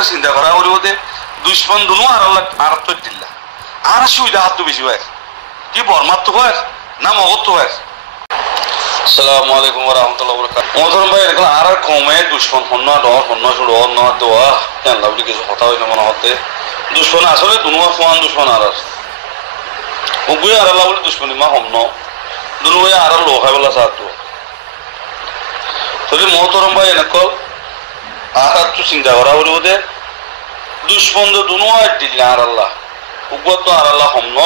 তোকে চিন্তা করা করিব দে দুশ্মন দুনো আর তো দিল্লা আর সুবিধা হাত তো বেশি হয় কি বর্মার তো হয় না মগত তো হয়। আসসালামু আলাইকুম ওয়া রাহমাতুল্লাহি ওয়া বারাকাতুহু। মোহতরম ভাই এরকম আর কমে দুশ্মন হন্য ডর হন্য ছুড়ো হন্য দোয়া কেন লাভলি কিছু কথা হইলো মনে হতে দুশ্মন আসলে দুনুয়া ফোয়ান দুশ্মন আর উগুই আর লাভলি দুশ্মনী মা হন্য দুনুয়া আর লো খাইবলা সাথে তাহলে মোহতরম ভাই এনেকল আর তো চিন্তা করা করিব দে দুশ্মন তো দুনুয়া দিল্লা আর আল্লাহ উগুয়া তো আর আল্লাহ হন্য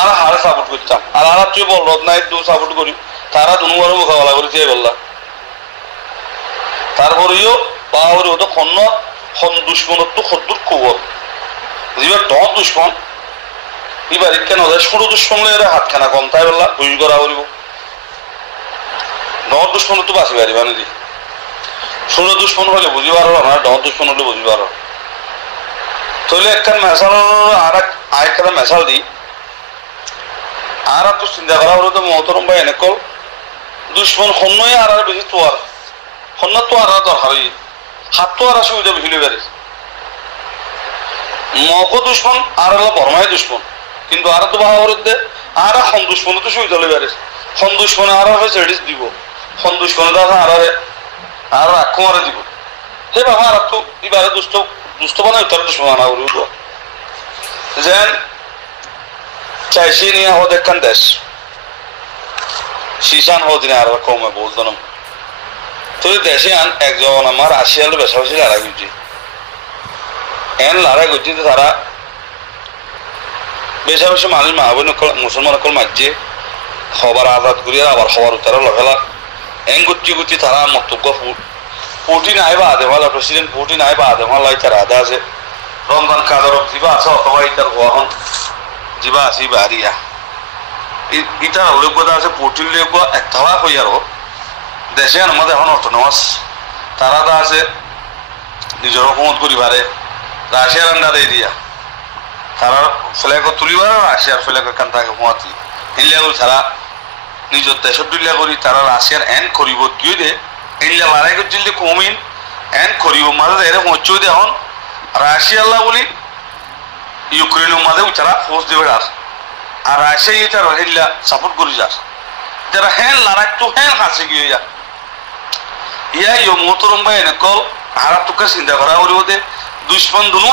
আর হার সাপোর্ট করতাম আর আর তুই বল রদ নাই দু সাপোর্ট করি তারা দুনুয়ারও মোকাবেলা করে চেয়ে বললা তারপরেও পাওয়ারে ওটা খন দুশ্মনত তো সদ্দুর খবর যেবার ডর দুশ্মন এবার কেন ষোলো দুশ্মন হাতখানা কম তাই বললা বুঝ করা করিব ডর দুশ্মন তো বাঁচি পারিবা নাকি ষোলো দুশ্মন হলে বুঝি পারো না ডর দুশ্মন হলে বুঝি পারো তাহলে একখান মেশাল আর একটা মেশাল দিই আর তো চিন্তা করা হলো তো মোহতরম ভাই এনেকল দুশ্মন হন্যই আর বেশি তোয়ার হন্য তো আর দরকার হাত তো আর সুবিধা বেশি পারে মক দুশ্মন আর হলো বর্মাই দুশ্মন কিন্তু আর তো বাহার দে আর খন দুশ্মন তো সুবিধা লই পারে খন দুশ্মনে আর ফেসিলিটিস দিব খন দুশ্মনে আর রাখো আর দিব হে বাবা আর তো এবারে দুষ্ট বানাই উত্তর দুশ্মন আনা করিব যেন চাইছি নিয়ে হো দেখান দেশ শিশান হদিনে আর কমে বলতাম তো দেশে আন একজন আমার রাশিয়াল বেশাবেশি লড়াই করছি এন লড়াই করছি তারা বেশাবেশি মানুষ মাহবুব মুসলমান অকল মারছে খবর আজাদ করিয়া আবার খবর উত্তরা লগালা এন গুটি তারা মন্তব্য পুটিন আইবা আদেমালা প্রেসিডেন্ট পুটিন আইবা আদেমালা তার আদা আছে রমজান কাদর যিবা আছে অথবা ইতার গোয়াহন যিবা আছে বাহারিয়া ইটার অভিজ্ঞতা আছে পুটিন একটা হই আর দেশে আমাদের এখন অটোনমাস তারা তো আছে নিজের হুকুমত করিবারে রাশিয়ার আন্ডারে এরিয়া তারা ফ্ল্যাগ তুলিবার রাশিয়ার ফ্ল্যাগ কান থাকে হুয়াতি ইন্ডিয়া তারা নিজের দেশের দুলিয়া করি তারা রাশিয়ার এন করিব কিয় দে ইন্ডিয়া লড়াই করছিল কমিন এন করিব মাঝে এর পৌঁছ দে এখন রাশিয়াল্লা বলি ইউক্রেনের মাঝে তারা ফোর্স দেবে আর রাশিয়া এটা ইন্ডিয়া সাপোর্ট করি যার যারা হ্যাঁ লড়াই তো হ্যাঁ হাসে গিয়ে যা ইয়া মোহতরম ভাই এনেকল আর তোকে চিন্তা করা করিব দে দুশ্মন দুনো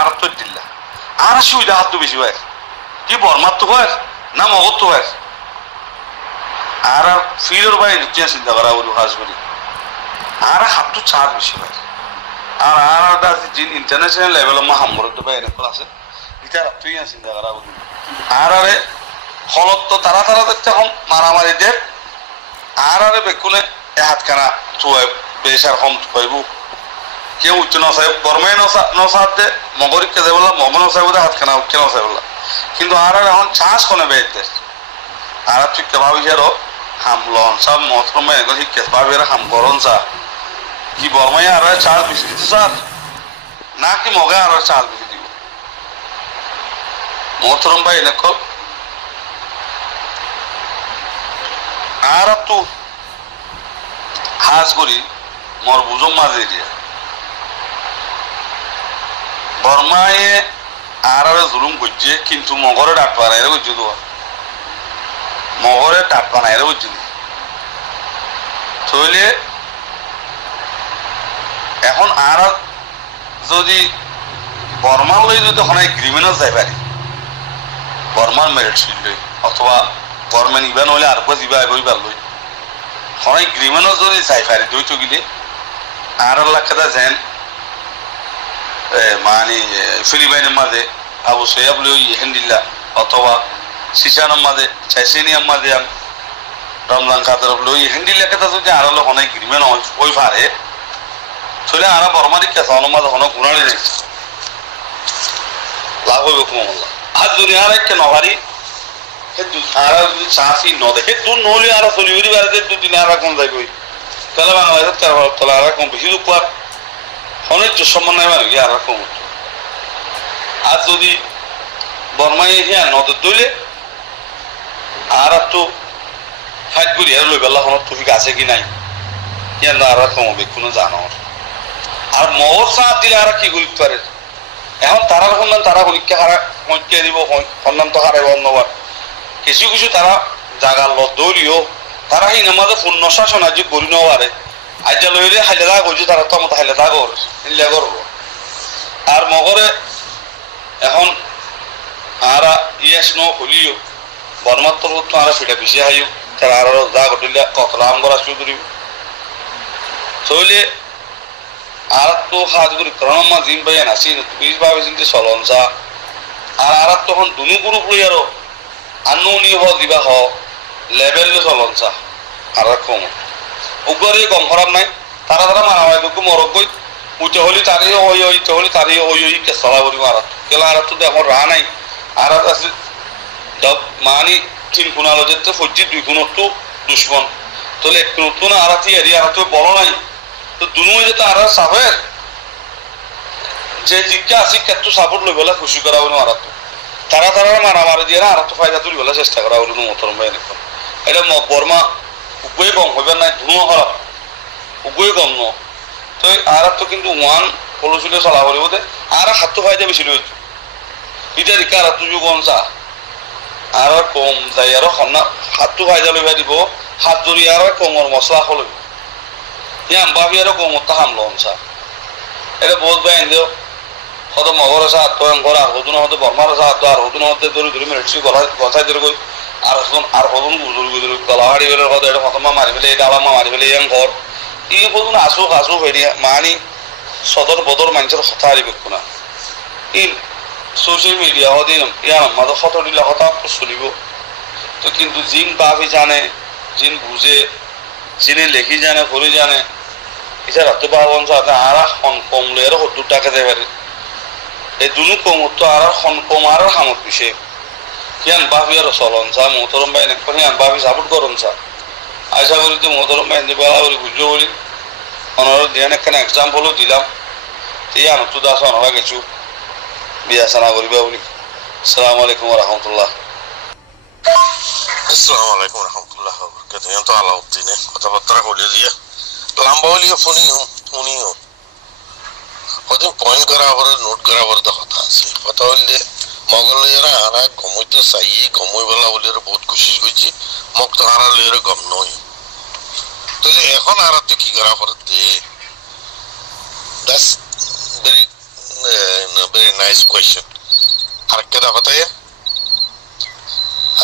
আর তো দিল্লা আর সুবিধা হাত তো বেশি হয় কি বর্মার তো হয় না মগত তো হয় আর ফিরের ভাই চিন্তা করা করিব হাস করি আর হাত তো চার বেশি হয় আর যে ইন্টারন্যাশনাল লেভেল মা হামর তো ভাই এনেকল আছে এটা তুই চিন্তা করা করি আর আরে ফলত তো তারা দেখতে হম মারামারি দে আর আরে বেকুনে হাতখানা চুয়াই বেশার কম পাইব কেউ উচ্চ নসাই বর্মাই নসাদ দে মগরিককে দে বললাম মগ নসাই বোধ হাতখানা উচ্চ নসাই বললাম কিন্তু আর এখন চাষ কোনে বেশ দে আর তুই কে ভাবিস আর হাম লন সব মহতরমে এখন শিক্ষা ভাবি আর হাম করন চা কি বর্মাই আর চাষ বেশি দিতে স্যার না কি মগে আর চাষ বেশি দিব মহতরম ভাই এনেকল আর তো খাস করি মোর বুঝম মাঝে দিয়া বর্মায় আর জুলুম করছে কিন্তু মগরে ডাক পানাই রে বুঝছি তো মগরে ডাক পানাই রে বুঝছি তাহলে এখন আর যদি বর্মার লই যদি ওখানে এগ্রিমেন্টও যাই পারি বর্মার মেরিট শিট লই অথবা গভর্নমেন্ট ইবা নহলে আর কোথাও ইবা এগোই পারলই হয় এগ্রিমেন্টও যদি চাই পারি দুই তো গিলে আর আল্লাহ কথা যেন মানে ফিলিপাইনের মাঝে আবু সৈয়াব লই হেন্ডিল্লা অথবা সিসানের মাঝে চাইসেনিয়ার মাঝে রমজান কাদর লই হেন্ডিল্লা কথা যদি আর আল্লাহ অনেক এগ্রিমেন্ট ওই পারে তাহলে আর বর্মারি কেসা অনেক মাঝে অনেক গুণানি নেই লাভ হইব কুমাল্লা আর যদি আর একটা নভারি আর যদি চাষি ন দেখে দূর নহলে আর চলিবি বাড়িতে দুদিন আর কোন যাই তাহলে বাংলাদেশের তাহলে আর কম বেশি দুঃখ আর অনেক সম্মান নাই মানে আর কম আর যদি বর্মাই হ্যাঁ নদের দইলে আর তো ফাইট করি আর লই বেলা কোনো টপিক আছে কি নাই ইয়ার আর কমবে কোনো জানো আর মগর চাপ দিলে আর কি করতে পারে এখন তারার সন্ধান তারা পরীক্ষা পরীক্ষা দিব সন্ধান তো হারাইব অন্যবার কিছু কিছু তারা জাগার লদলিও তারা সেই নামাজে পূর্ণ শাসন আজি করি নেওয়া পারে আজ লইলে হাইলেদা করছি তারা তো মতো হাইলেদা কর ইল্লা করব আর মগরে এখন আরা ইয়াস ন হলিও বর্মাত্র আর ফিটা পিছিয়ে হাইও তারা আর যা ঘটিলে কত রাম করা শুরু করিব চলে আর তো হাত করি ক্রমা জিম পাই নাসি তুই ভাবে চিন্তি চলনসা আর তখন দুনু গ্রুপ লই আরো আনুনি হ দিবা হ লেভেল চলনসা আর কম উগরে কম খারাপ নাই তারা তারা মারামারি দুকু মরক গই উঠে হলি তারই ওই ওইতে হলি তারই ওই ওই কে চলা করি মারা কেলা আর তো দেখো রা নাই আর আছে মানি তিন গুণালো যেতে ফজি দুই গুণতো দুশ্মন তাহলে একটু নতুন আর এরি আর তো বড় নাই তো দুনু যেতে আর সাবের যে দিকটা আছে কত সাপোর্ট লই বলা খুশি করা হলো আর তো তারা তারা মারামারি দিয়ে আর তো ফায়দা তুলি বলা চেষ্টা করা হলো মোতরম ভাই দেখো এটা বর্মা উগই কম হইবে না দুনু খারাপ উগই কম ন তো আর তো কিন্তু ওয়ান পলুসুলে চলা করিব দে আর হাতটো ফায়দা বেশি লই এটা দিকে আর তো কোন চা আর কম যাই আর হাতটো ফায়দা লইবা দিব হাত ধরি আর কমর মশলা হল ইয়াম ভাবি আর কমরটা হামলো অনসা এটা বহুত ভাই এনে হয়তো মগর আছে হাত করা হতুন হতে বর্মার আছে হাত আর হতুন হতে ধরে ধরে মিলিটারি গলায় ধরে গই আর হতুন গুজুর গলা হাড়ি গেলে হয়তো এটা হতমা মারি ফেলে এটা আলামা মারি ফেলে ইয়াং ঘর এই হতুন আসু ফেরিয়া মানি সদর বদর মানুষের কথা হারিবে না ই সোশ্যাল মিডিয়া হদিন ইয়ার মাঝে কত দিলে হঠাৎ চলিব তো কিন্তু জিন ভাবি জানে জিন বুঝে জিনে লেখি জানে করে জানে এটা রাতে ভাবন সাথে আর কমলে আর 70 টাকা দেবে পারে এই দুনু কম তো আর কম আর হামত বিষয় কিয়ান ভাবি আর চলন চা মোহতরম ভাই এনেক ইয়ান ভাবি সাপোর্ট করুন চা আশা করি তো মোহতরম ভাই বেলা করে বুঝবো বলি অনার দিয়ান একখানে এক্সাম্পলও দিলাম ইয়ান তো দাস অনারা কিছু বিয়াসানা করিবা বলি আসসালামু আলাইকুম রহমতুল্লাহ আসসালামু আলাইকুম রহমতুল্লাহ বরকাতুহু তো আলাউদ্দিনে কথাবার্তা বলে দিয়া লম্বা হলিও শুনিও হয়তো পয়েন্ট করা পরে নোট করা পরে তো কথা আছে কথা হলে মগলেরা আরা ঘুমইতে চাই ঘুমই বেলা বলে বহুত কোশিশ করছি মোক তো আরা লের গম নই তাহলে এখন আরা তো কি করা পড়তে দ্যাটস ভেরি নাইস কোয়েশ্চেন আর একটা কথা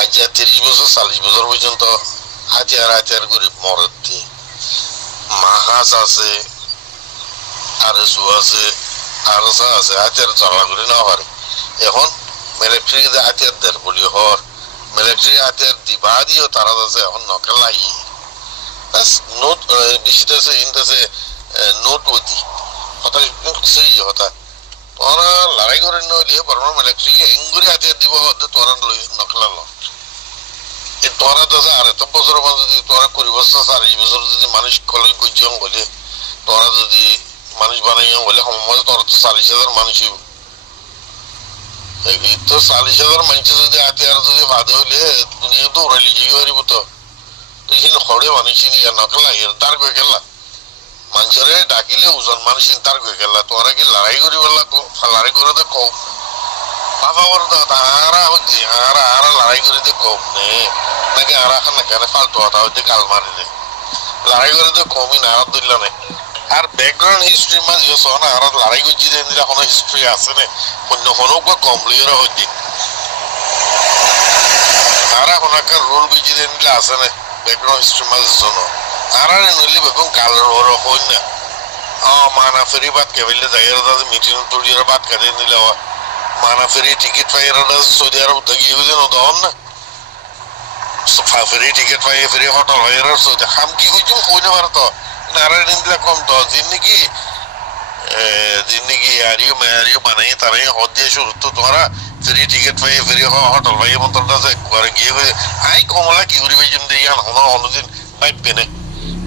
আজ 30 বছর 40 বছর পর্যন্ত হাতিয়ার করে মরতি মাহাজ আছে আরএসও আছে আরসা আছে হাতিয়ার চালা করে না পারে এখন মিলিটারি হাতিয়ার দের বলি হর মিলিটারি হাতিয়ার দিবা দিও তারা আছে এখন নকলাই নোট বেশিটা আছে ইনটাছে নোট ওদি কথা সেই কথা তোরা লড়াই করে নইলে বর্মা মিলিটারি এঙ্গুরি হাতিয়ার দিব তোরা নকলালো তোরা তো আর এত বছর যদি তোরা 20 বছর 40 বছর যদি মানুষ কলেজ গুজিয়ং বলে তোরা যদি মানুষ বানাইও বলে সম্ভবত তোরা তো 40,000 মানুষ এই তো 40,000 মানুষ যদি হাতিয়ার যদি বাদ হইলে দুনিয়া তো উড়াই লিখে পারিব তো তুই সেই খড়ে মানুষ নিয়ে নকলা এর তার কই গেলা মানুষরে ডাকিলে ওজন মানুষ তার কই গেলা তোরা কি লড়াই করি বললা লড়াই করে তো কও বাবা বড় তো তারা হচ্ছে আর লড়াই করে তো কম নে নাকি আর এখন কেন ফালতু কথা হইতে গাল মারি নে লড়াই করে তো কমই না আর দিল না আর ব্যাকগ্রাউন্ড হিস্ট্রি মাঝে সোনা আর লড়াই করছি যে কোনো হিস্ট্রি আছে না অন্য কোনো কম লিয়েরা হইতে আর এখন একটা রোল করছি যে আছে না ব্যাকগ্রাউন্ড হিস্ট্রি মাঝে শোনো আর নইলে বেগুন গাল হই না মানা ফেরি বাদ কেবলে যাই মিটিং তুলিয়ে বাদ কাটে নিলে মানা ফেরি টিকিট পাই সৌদি আরব গিয়ে বুঝে নদন না ফেরি টিকিট পাই ফেরি হোটেল হয় সৌদি হাম কি কইছুম কইতে পারতো নারায়ণ ইন্দিরা কম তো জিন্দিগি আরিও বানাই তারাই হদিয়ে শুরু তো তোরা ফেরি টিকিট পাই ফেরি হোটেল পাই মন্ত্রটা যে করে গিয়ে আই কমলা কি করি ভাই জিম দিয়ে অনুদিন পাইবে না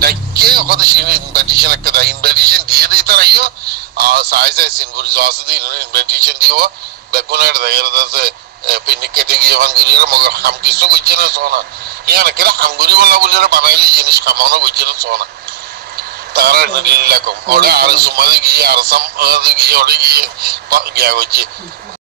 তাই কে কত ইনভাইটেশন একটা দেয় ইনভাইটেশন দিয়ে দিই তারাইও সাইজ সিনপুরি जो আছে দিন ইনভাইটেশন দিও বেগুনের দায়ের দাসে পিকনিক কেটে গিয়ে ওখান গিয়ে মগর হাম কিছু কইছে না সোনা ইয়ানা কেরা হাম গরি বলা বলে বানাইলি জিনিস খামানো কইছে না সোনা তারা নিলাম ওটা আর সময় গিয়ে আর গিয়ে ওটা গিয়ে গিয়া হচ্ছে